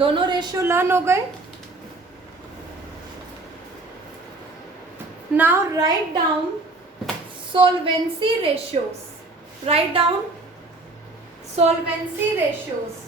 दोनों ratio learn हो गए. Now write down solvency ratios. Write down solvency ratios.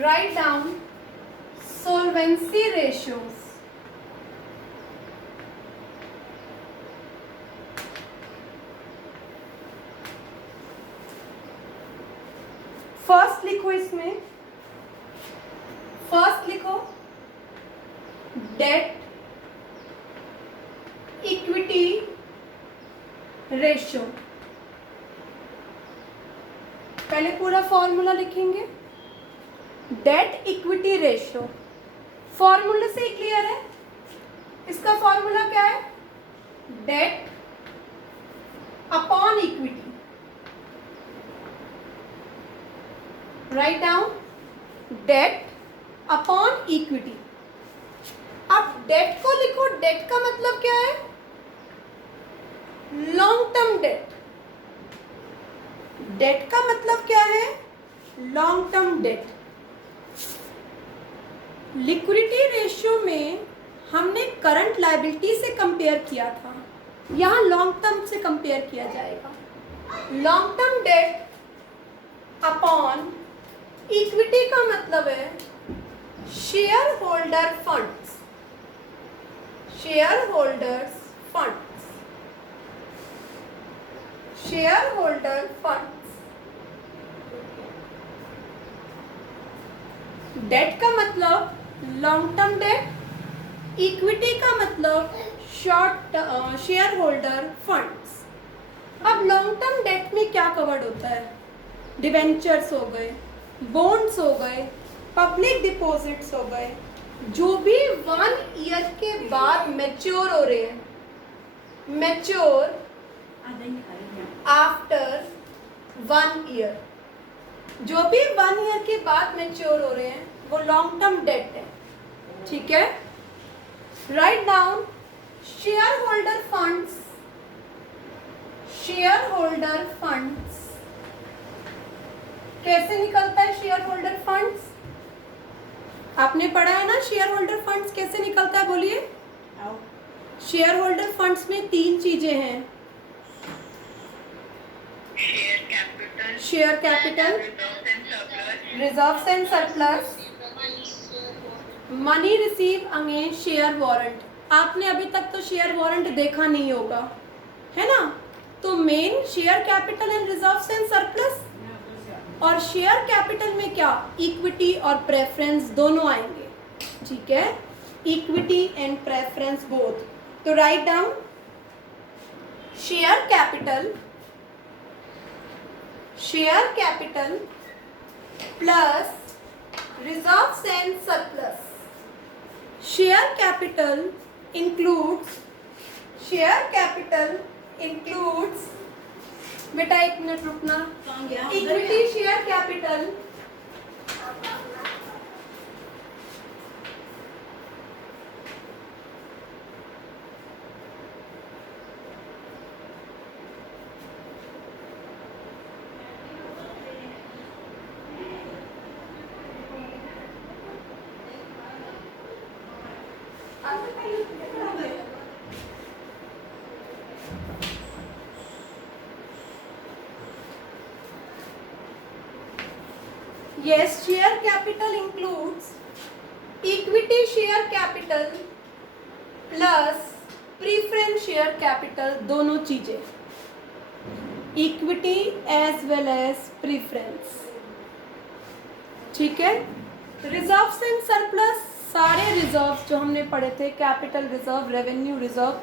Write down solvency ratios. First लिखो इसमें, first लिखो डेट इक्विटी रेशियो. पहले पूरा फॉर्मूला लिखेंगे. डेट इक्विटी रेशियो फॉर्मूले से क्लियर है. इसका फॉर्मूला क्या है? Debt upon equity. Right down debt upon equity. अब डेट को लिखो. डेट का मतलब क्या है? Long term date. डेट का मतलब क्या है? Long term date. Liquidity ratio में हमने करंट लायबिलिटी से कंपेयर किया था, यहाँ लॉन्ग टर्म से कंपेयर किया जाएगा. Long term debt upon equity का मतलब है share holder funds. Share holders funds. Share holder funds. Debt का मतलब लॉन्ग टर्म डेट, इक्विटी का मतलब शॉर्ट शेयर होल्डर फंड्स. अब लॉन्ग टर्म डेट में क्या कवर्ड होता है? डिवेंचर्स हो गए, बॉन्ड्स हो गए, पब्लिक डिपॉजिट्स हो गए, जो भी 1 ईयर के बाद मैच्योर हो रहे हैं, मैच्योर आफ्टर 1 ईयर, जो भी 1 ईयर के बाद मैच्योर हो रहे हैं वो लॉन्ग टर्म डेट है. ठीक है. Right down share holder funds. Share holder funds कैसे निकलता है? शेयर होल्डर फंड्स आपने पढ़ा है ना. शेयर होल्डर फंड्स कैसे निकलता है? बोलिए. शेयर होल्डर फंड्स में 3 चीजें हैं. Share capital, reserves and surplus, money receive against share warrant. आपने अभी तक तो शेयर वारंट देखा नहीं होगा, है ना. तो main share capital and reserves and surplus. और शेयर कैपिटल में क्या? इक्विटी और प्रेफरेंस दोनों आएंगे. ठीक है. Equity and preference both. तो right down share capital, share capital plus reserves and surplus. Share capital includes, share capital includes, बेटा 1 मिनट रुकना. Equity share capital Yes, share capital includes equity share capital plus preference share capital, दोनों चीजें, equity as well as preference. ठीक है। Reserves and surplus, सारे reserves जो हमने पढ़े थे, capital reserve, revenue reserve,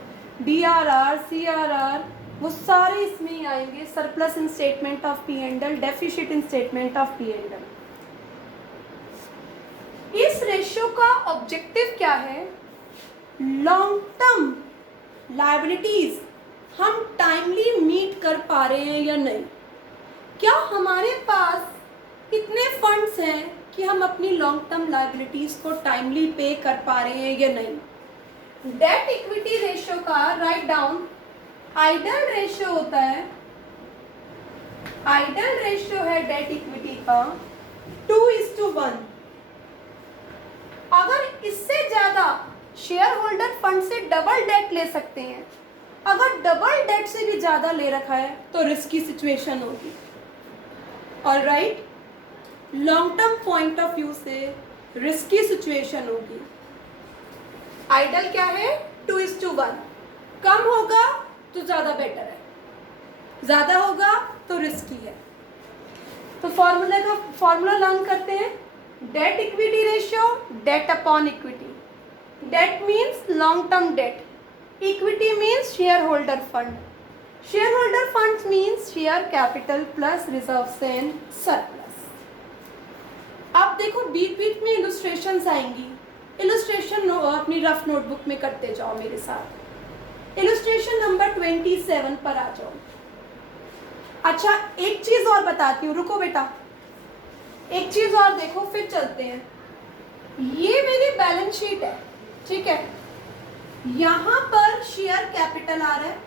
DRR, CRR, वो सारे इसमें ही आएंगे। Surplus in statement of P&L, deficit in statement of P&L। इस रेशियो का ऑब्जेक्टिव क्या है? लॉन्ग टर्म लायबिलिटीज हम टाइमली मीट कर पा रहे हैं या नहीं, क्या हमारे पास इतने फंड्स हैं कि हम अपनी लॉन्ग टर्म लायबिलिटीज को टाइमली पे कर पा रहे हैं या नहीं। डेट इक्विटी रेशियो का राइट डाउन, आइडल रेशियो होता है, आइडल रेशियो है डेट इक्विटी का 2:1। अगर इससे ज्यादा शेयर होल्डर फंड से डबल डेट ले सकते हैं, अगर डबल डेट से भी ज्यादा ले रखा है तो रिस्की सिचुएशन होगी। Alright, long term point of view से रिस्की सिचुएशन होगी। आइडल क्या है? 2:1। कम होगा तो ज्यादा बेटर है, ज्यादा होगा तो रिस्की है। तो फॉर्मूला लर्न करते हैं। Debt equity ratio, debt upon equity. Debt means long term debt, equity means share holder fund, share holder fund means share capital plus reserves and surplus. आप देखो बीच बीच में इलस्ट्रेशंस आएंगी, इलस्ट्रेशन अपनी rough notebook में करते जाओ मेरे साथ। इलस्ट्रेशन नंबर 27 पर आ जाओ। अच्छा, एक चीज और बताती हूँ, रुको बेटा, एक चीज और देखो फिर चलते हैं। ये मेरी बैलेंस शीट है, ठीक है। यहाँ पर शेयर कैपिटल आ रहा है,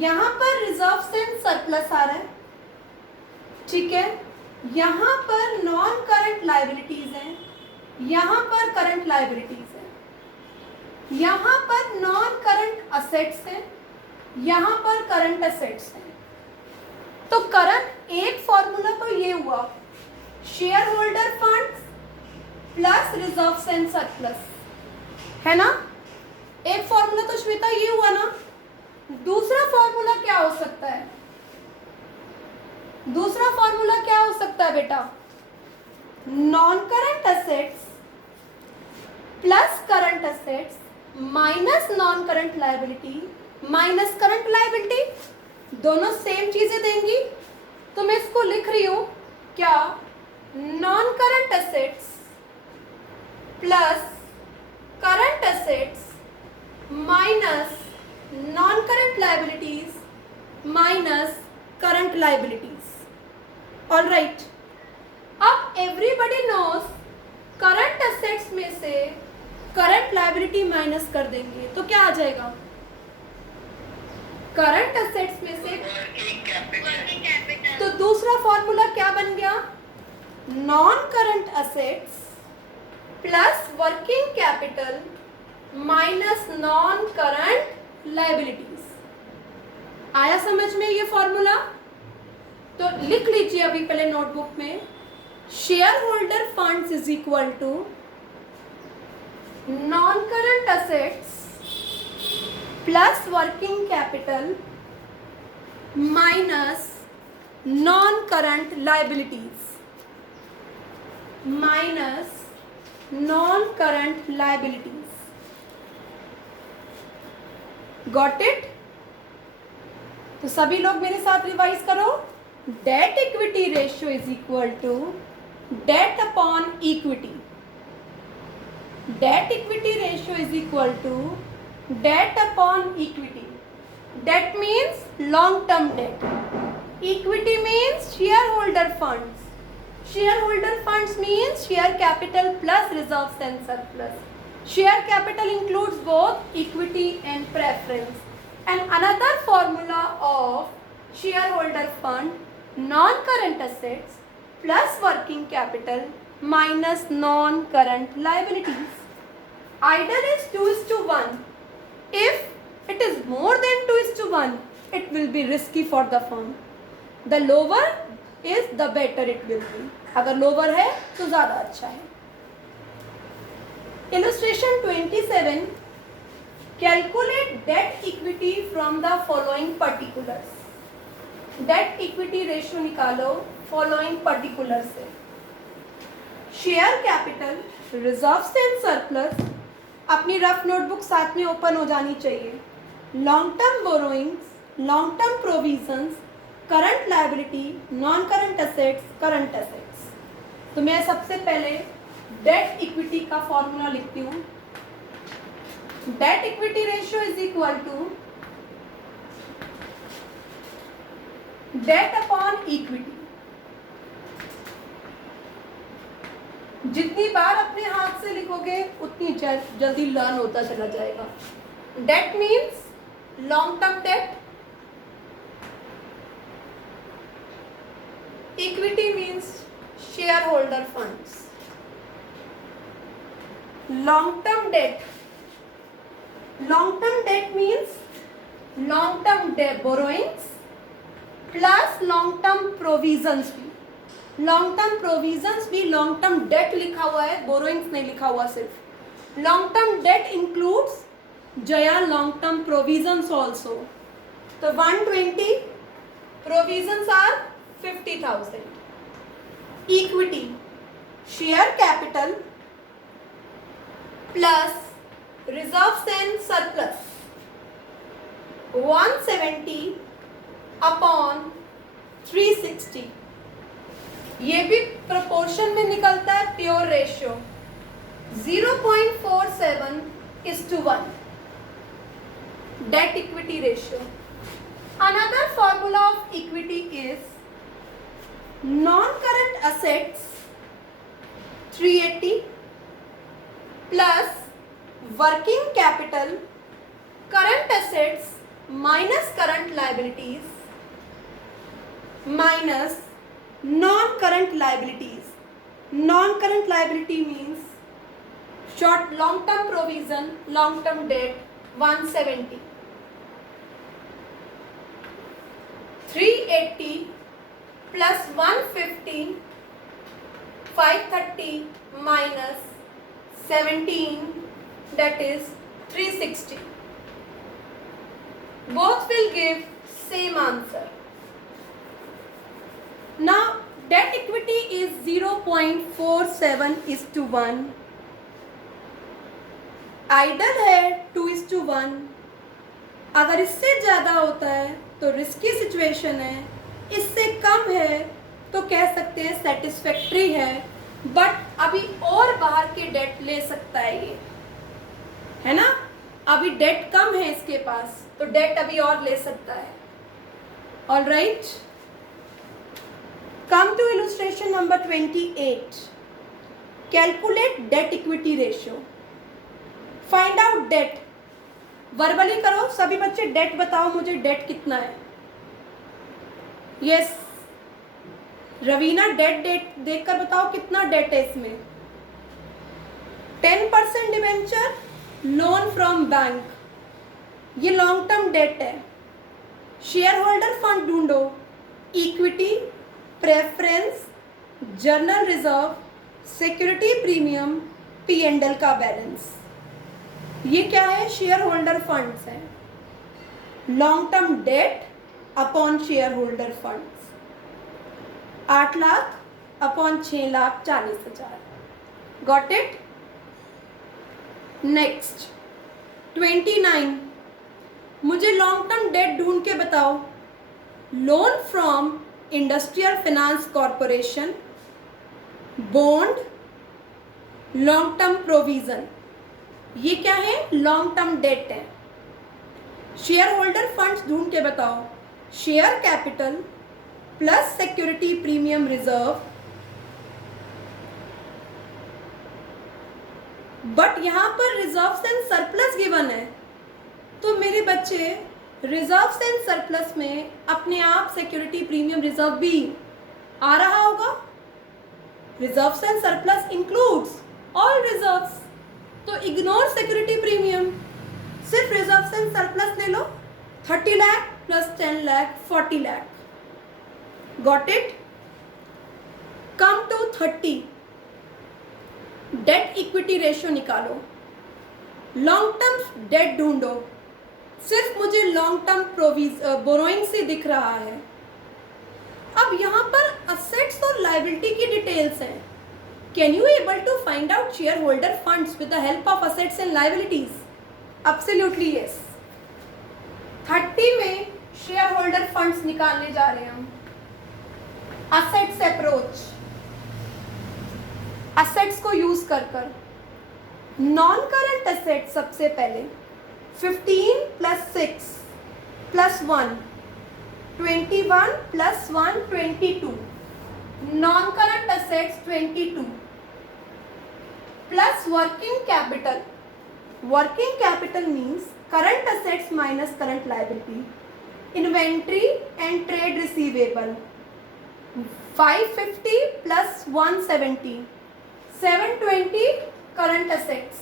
यहाँ पर रिजर्व्स एंड सरप्लस आ रहा है, ठीक है। यहाँ पर नॉन करंट लायबिलिटीज हैं, यहाँ पर करंट लायबिलिटीज हैं, यहाँ पर नॉन करंट असेट्स हैं, यहाँ पर करंट असेट्स हैं। तो करंट एक फॉर्मूला तो ये हुआ, share holder funds plus reserves and surplus, है ना। एक फॉर्मूला तो श्वेता ये हुआ ना। दूसरा फॉर्मूला क्या हो सकता है? दूसरा फॉर्मूला क्या हो सकता है बेटा? Non current assets plus current assets minus non current liability minus current liability, दोनों सेम चीजें देंगी। तो मैं इसको लिख रही हूं क्या? Non current assets plus current assets minus non current liabilities minus current liabilities. All right, अब एवरीबडी नोस करंट असेट्स में से करंट लायबिलिटी माइनस कर देंगे तो क्या आ जाएगा? करंट असेट्स में से तो दूसरा फॉर्मूला क्या बन गया? Non current assets plus working capital minus non current liabilities. आया समझ में ये फॉर्मूला? तो लिख लीजिए अभी पहले नोटबुक में, share holder funds is equal to non current assets plus working capital minus non current liabilities minus non current liabilities. Got it? तो सभी लोग मेरे साथ रिवाइज करो। Debt equity ratio is equal to debt upon equity. Debt equity ratio is equal to debt upon equity. Debt means long term debt, equity means share holder funds, shareholder funds means share capital plus reserves and surplus. Share capital includes both equity and preference. And another formula of shareholder fund, non-current assets plus working capital minus non-current liabilities. Idle is 2:1. If it is more than 2:1, it will be risky for the firm. The lower is the better it will be. अगर lower है तो ज़्यादा अच्छा है. Illustration 27. Calculate debt equity from the following particulars. Debt equity ratio निकालो following particulars से. Share capital, reserves and surplus. अपनी rough notebook साथ में ओपन हो जानी चाहिए. Long term borrowings, long term provisions, current liability, non current assets, current assets. तो मैं सबसे पहले डेट इक्विटी का फॉर्मूला लिखती हूँ. Debt equity ratio is equal to debt upon equity. जितनी बार अपने हाथ से लिखोगे उतनी जल्दी लर्न होता चला जाएगा. Debt means long term debt, equity means share holder funds. Long term debt means long term debt borrowings plus long term provisions भी. लॉन्ग टर्म प्रोविजंस भी लॉन्ग टर्म डेट लिखा हुआ है, बोरोइंग्स नहीं लिखा हुआ सिर्फ. लॉन्ग टर्म डेट इंक्लूड्स जया लॉन्ग टर्म प्रोविजंस ऑल्सो. तो 120 provisions are 50,000. Equity share capital plus reserves and surplus 170 upon 360. ये भी प्रोपोर्शन में निकलता है. Pure ratio 0.47:1. Date equity ratio. Another formula of equity is non current assets 380 plus working capital current assets minus current liabilities minus non-current liabilities. Non-current liability means short long-term provision, long-term debt 170. 380 plus 150 530 minus 17, that is 360. Both will give same answer. Now debt equity is 0.47:1. Idol है 2:1. अगर इससे ज़्यादा होता है तो risky situation है, इससे कम है तो कह सकते हैं सेटिस्फैक्ट्री है. बट अभी और बाहर के डेट ले सकता है ये, है ना. अभी डेट कम है इसके पास तो डेट अभी और ले सकता है. All right. Come to illustration number 28. Calculate debt equity ratio. Find out debt. Verbally करो सभी बच्चे. डेट बताओ मुझे, डेट कितना है. यस रवीना, डेट देखकर बताओ कितना डेट है इसमें. 10% डिवेंचर, लोन फ्रॉम बैंक, ये लॉन्ग टर्म डेट है. शेयर होल्डर फंड ढूंढो. Equity, preference, journal reserve, security premium, P&L का बैलेंस. ये क्या है? शेयर होल्डर फंड्स है. Long term debt upon share holder funds 8 lakh upon 6,40,000. Got it. Next 29. मुझे long term date ढूंढ के बताओ. Loan from industrial finance corporation, bond, long term provision. ये क्या है? लॉन्ग टर्म डेट है. शेयर होल्डर फंड्स ढूंढ के बताओ. Share capital plus security premium reserve. But यहां पर रिजर्व्स एंड सरप्लस गिवन है. तो मेरे बच्चे रिजर्व्स एंड सरप्लस में अपने आप सिक्योरिटी प्रीमियम रिजर्व भी आ रहा होगा. Reserves and surplus includes all reserves. तो इग्नोर सिक्योरिटी प्रीमियम, सिर्फ रिजर्वेशन सरप्लस ले लो, 30 lakh plus 10 lakh 40 lakh. Got it? Come to 30. Debt equity ratio निकालो, लॉन्ग टर्म डेट ढूंढो. सिर्फ मुझे लॉन्ग टर्म बोरोइंग से दिख रहा है. अब यहाँ पर असेट्स और लाइबिलिटी की डिटेल्स हैं. Can you able to find out share holder funds with the help of assets and liabilities? Absolutely yes. 30 में शेयर होल्डर फंड्स निकालने जा रहे हैं हम. असेट्स अप्रोच, असेट्स को यूज कर नॉन करंट असेट्स सबसे पहले 15 plus 6 plus 1 21 plus 1 22. Non current assets 22 plus working capital. Working capital means current assets minus current liability. Inventory and trade receivable 550 plus 170 720 current assets.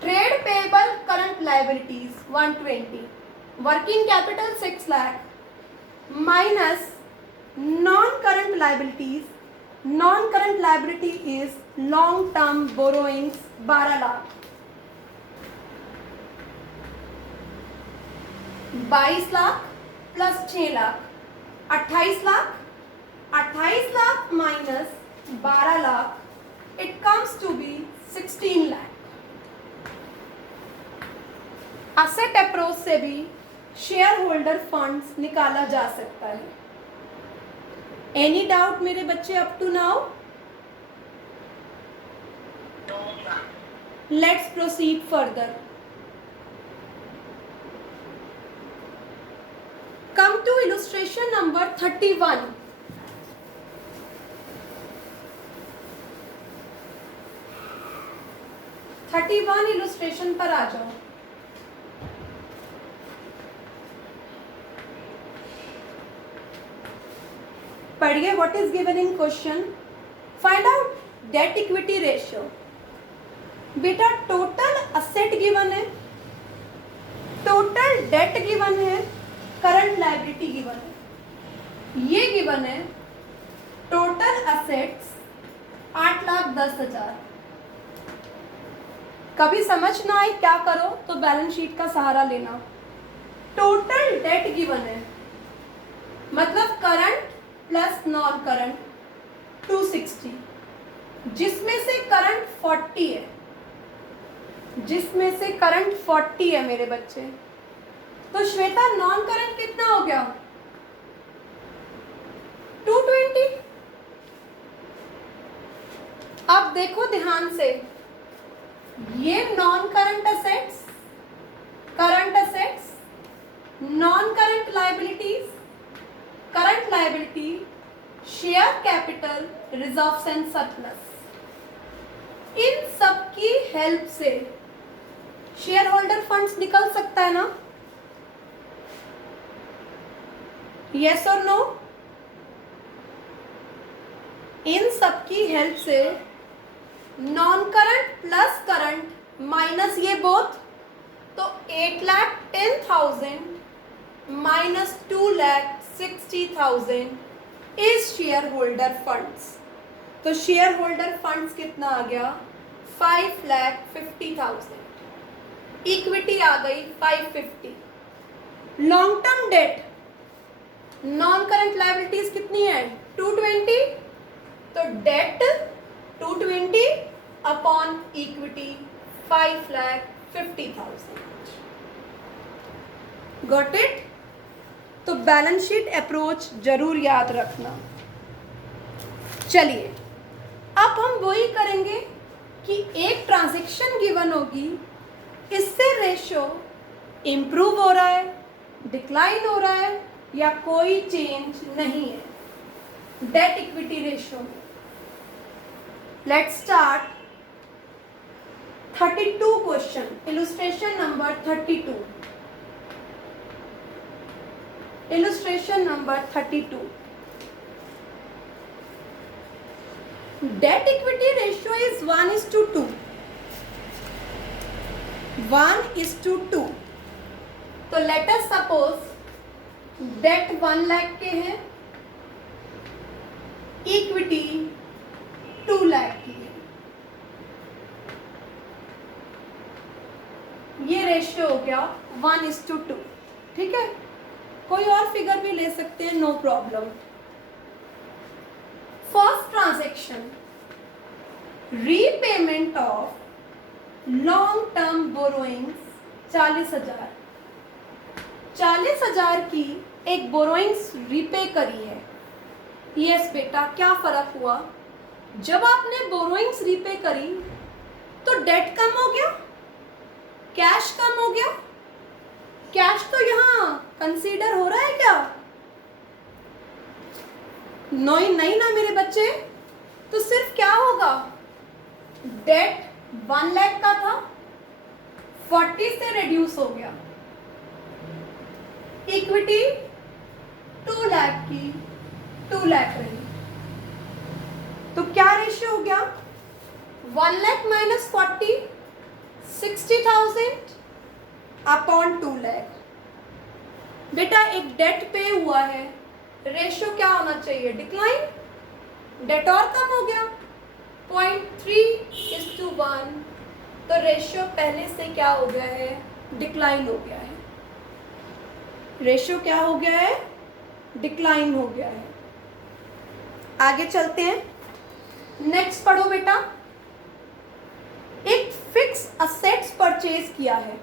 Trade payable current liabilities 120. Working capital 6 lakh minus non current liabilities. Non current liability is long term borrowings 12 lakh. 22 lakh plus 6 lakh 28 lakh. 28 lakh minus 12 lakh, it comes to be 16 lakh. Asset approach से भी share holder funds निकाला जा सकता है. Any doubt मेरे बच्चे up to now? Let's proceed further. Come to illustration number 31. Illustration पर आ जाओ. पढ़िए what is given in question. Find out debt equity ratio. बेटा टोटल असेट गिवन है, टोटल डेट गिवन है, करंट लायबिलिटी गिवन है. ये गिवन है टोटल असेट्स 8,10,000. कभी समझ ना आए क्या करो तो बैलेंस शीट का सहारा लेना. टोटल डेट गिवन है, मतलब करंट प्लस नॉन करंट 260, जिसमें से करंट 40 है. जिसमें से करंट 40 है मेरे बच्चे. तो श्वेता नॉन करंट कितना हो गया? 220. अब देखो ध्यान से, ये non current assets, current assets, non current liabilities, current liability, share capital, reserves and surplus. इन सब की हेल्प से शेयर होल्डर फंड्स निकल सकता है ना? यस और नो? इन सब की हेल्प से non current plus current minus ये बोथ, तो 8,10,000 minus 2,60,000 is share holder funds. तो शेयर होल्डर फंड्स कितना आ गया? 5,50,000. इक्विटी आ गई 550. Long term debt, non current liabilities कितनी है? 220. तो debt 220 upon equity 5,50,000. Got it? तो बैलेंस शीट अप्रोच जरूर याद रखना. चलिए अब हम वही करेंगे कि एक ट्रांजैक्शन गिवन होगी, इससे रेशियो इम्प्रूव हो रहा है, डिक्लाइन हो रहा है या कोई चेंज नहीं है डेट इक्विटी रेशियो में. Let's start 32 question. Illustration number 32. Illustration number 32. Date equity ratio is 1:2. 1:2. तो let us suppose date 1 lakh के हैं, इक्विटी 2 लाख की है. ये रेशियो हो गया 1:2. ठीक है, कोई और फिगर भी ले सकते हैं, no problem. First transaction, repayment of long term borrowings 40,000. 40,000 की एक बोरोइंग्स रीपे करी है. यस बेटा, क्या फर्क हुआ? जब आपने बोरोइंग्स रीपे करी तो डेट कम हो गया, कैश कम हो गया. कैश तो यहाँ कंसीडर हो रहा है क्या? नहीं ना मेरे बच्चे. तो सिर्फ क्या होगा, डेट 1 लाख का था, 40 से रिड्यूस हो गया. इक्विटी 2 लाख की 2 लाख रही. तो क्या रेशियो हो गया? 1 लाख माइनस 40, 60,000 अपॉन 2 लाख. बेटा एक डेट पे हुआ है, रेशियो क्या होना चाहिए? डिक्लाइन. डेट और कम हो गया 0.3:1. तो रेशियो पहले से क्या हो गया है? डिक्लाइन हो गया है. रेशियो क्या हो गया है? डिक्लाइन हो गया है. आगे चलते हैं. नेक्स्ट पढ़ो बेटा. एक फिक्स असेट्स परचेज किया है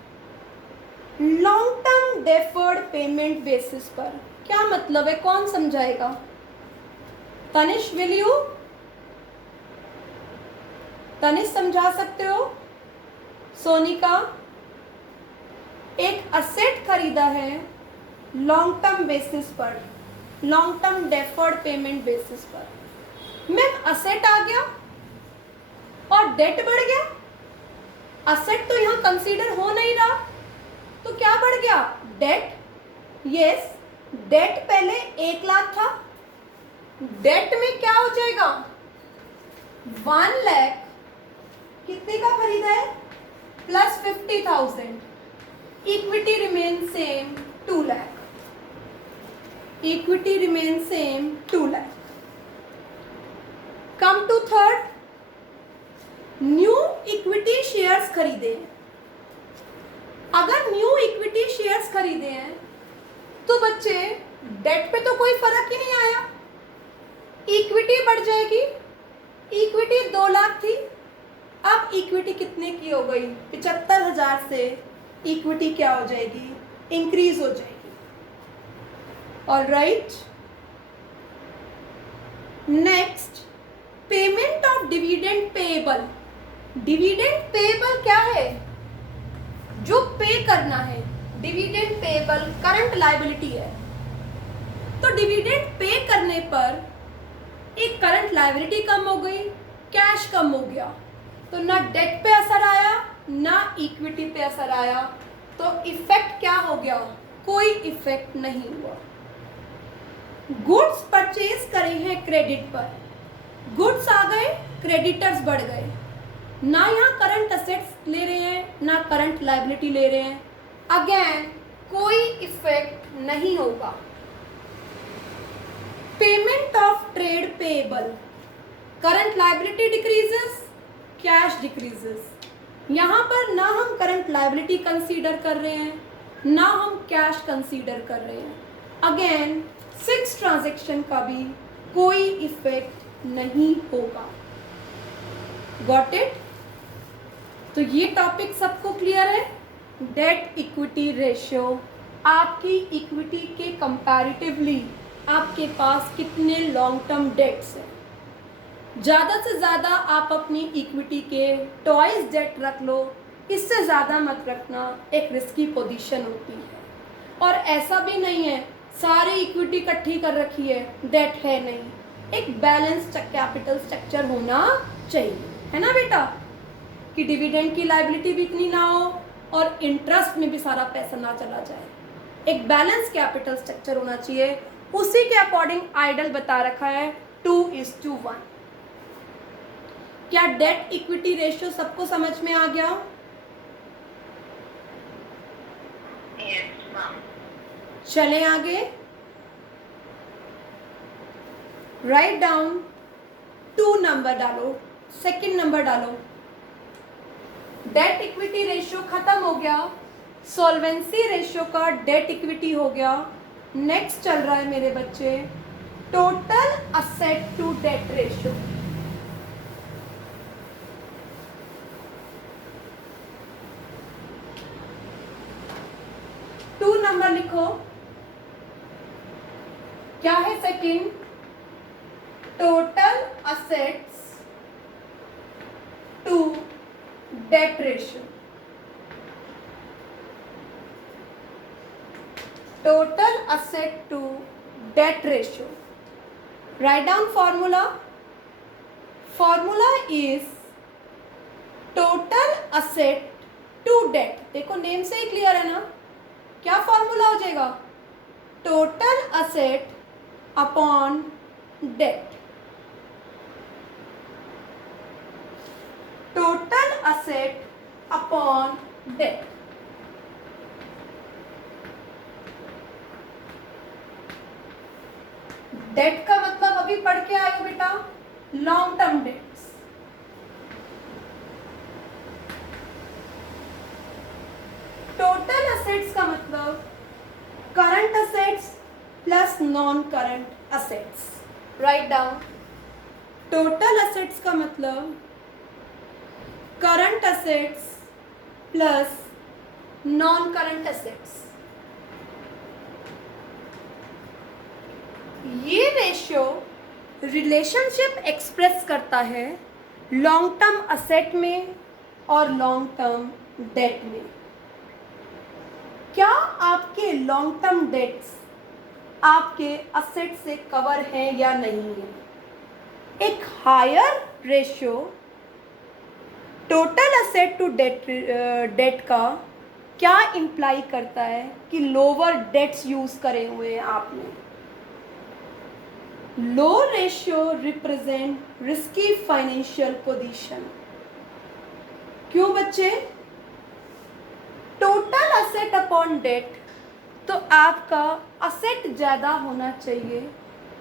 long term deferred payment basis पर. क्या मतलब है? कौन समझाएगा? Tanish, will you? तनिष समझा सकते हो? सोनिका, एक असेट खरीदा है लॉन्ग टर्म बेसिस पर, long term deferred payment basis पर. मैम असेट आ गया और डेट बढ़ गया. असेट तो यहाँ कंसीडर हो नहीं रहा, तो क्या बढ़ गया? डेट. यस, डेट पहले 1 लाख था, डेट में क्या हो जाएगा? 1 लाख कितने का खरीदा है? Plus 50,000. Equity remain same 2 lakh. Equity remain same 2 lakh. Come to third, new equity shares खरीदे हैं. अगर न्यू इक्विटी शेयर्स खरीदे हैं तो बच्चे डेट पे तो कोई फर्क ही नहीं आया. इक्विटी बढ़ जाएगी. इक्विटी 2 लाख थी, अब इक्विटी कितने की हो गई? 75,000 से इक्विटी क्या हो जाएगी? इंक्रीज हो जाएगी. Alright. Next, payment of dividend payable. Dividend payable क्या है? जो पे करना है. डिविडेंड पेएबल करंट लायबिलिटी है. तो डिविडेंड पे करने पर एक करंट लायबिलिटी कम हो गई, कैश कम हो गया. तो ना डेट पे असर आया ना इक्विटी पे असर आया. तो इफेक्ट क्या हो गया? कोई इफेक्ट नहीं हुआ. गुड्स परचेज करे हैं क्रेडिट पर, गुड्स आ गए, क्रेडिटर्स बढ़ गए. ना यहाँ करंट असेट्स ले रहे हैं ना करंट लायबिलिटी ले रहे हैं. अगेन कोई इफेक्ट नहीं होगा. Payment of trade payable, current liability decreases, cash decreases. यहाँ पर ना हम करंट लायबिलिटी कंसीडर कर रहे हैं ना हम कैश कंसीडर कर रहे हैं. अगेन 6 ट्रांजैक्शन का भी कोई इफेक्ट नहीं होगा. Got it? तो ये टॉपिक सबको क्लियर है. डेट इक्विटी रेशियो, आपकी इक्विटी के कंपैरेटिवली आपके पास कितने लॉन्ग टर्म डेट्स हैं. ज़्यादा से ज़्यादा आप अपनी इक्विटी के ट्वाइस डेट रख लो, इससे ज़्यादा मत रखना. एक रिस्की पोजीशन होती है. और ऐसा भी नहीं है सारी इक्विटी इकट्ठी कर रखी है, डेट है नहीं. एक बैलेंस्ड कैपिटल स्ट्रक्चर होना चाहिए, है ना बेटा, कि डिविडेंड की लायबिलिटी भी इतनी ना हो और इंटरेस्ट में भी सारा पैसा ना चला जाए. एक बैलेंस कैपिटल स्ट्रक्चर होना चाहिए. उसी के अकॉर्डिंग आइडल बता रखा है 2:1. क्या डेट इक्विटी रेशियो सबको समझ में आ गया? Yes, ma'am. चलें आगे। राइट डाउन 2 नंबर डालो, सेकंड नंबर डालो। डेट इक्विटी रेशियो खत्म हो गया, सॉल्वेंसी रेशियो का डेट इक्विटी हो गया। नेक्स्ट चल रहा है मेरे बच्चे total asset to debt ratio. Two number लिखो, क्या है second? Total assets to debt ratio. Total asset to debt ratio. Right down formula. Formula is total asset to debt. देखो नेम से ही क्लियर है ना, क्या फॉर्मूला हो जाएगा? Total asset upon debt. Total asset upon debt. Debt का मतलब अभी पढ़ के आए हो बेटा, long term debts. Total assets का मतलब current assets plus non current assets. Right down. Total assets का मतलब current assets plus non current assets. ये रेशियो रिलेशनशिप एक्सप्रेस करता है लॉन्ग टर्म असेट में और लॉन्ग टर्म डेट में। क्या आपके लॉन्ग टर्म डेट्स आपके असेट से कवर हैं या नहीं है? एक higher ratio total asset to debt का क्या इंप्लाई करता है कि लोअर डेट्स यूज करे हुए हैं आपने। Low ratio represent risky financial position. क्यों बच्चे? टोटल असेट अपॉन डेट, तो आपका असेट ज़्यादा होना चाहिए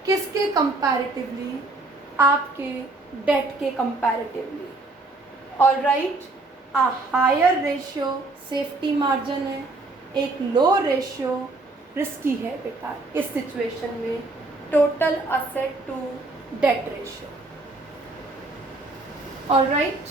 किसके कंपैरेटिवली? आपके डेट के comparatively. Alright, a higher ratio safety margin है, एक लो रेशियो रिस्की है बेटा इस सिचुएशन में। Total asset to debt ratio. Alright.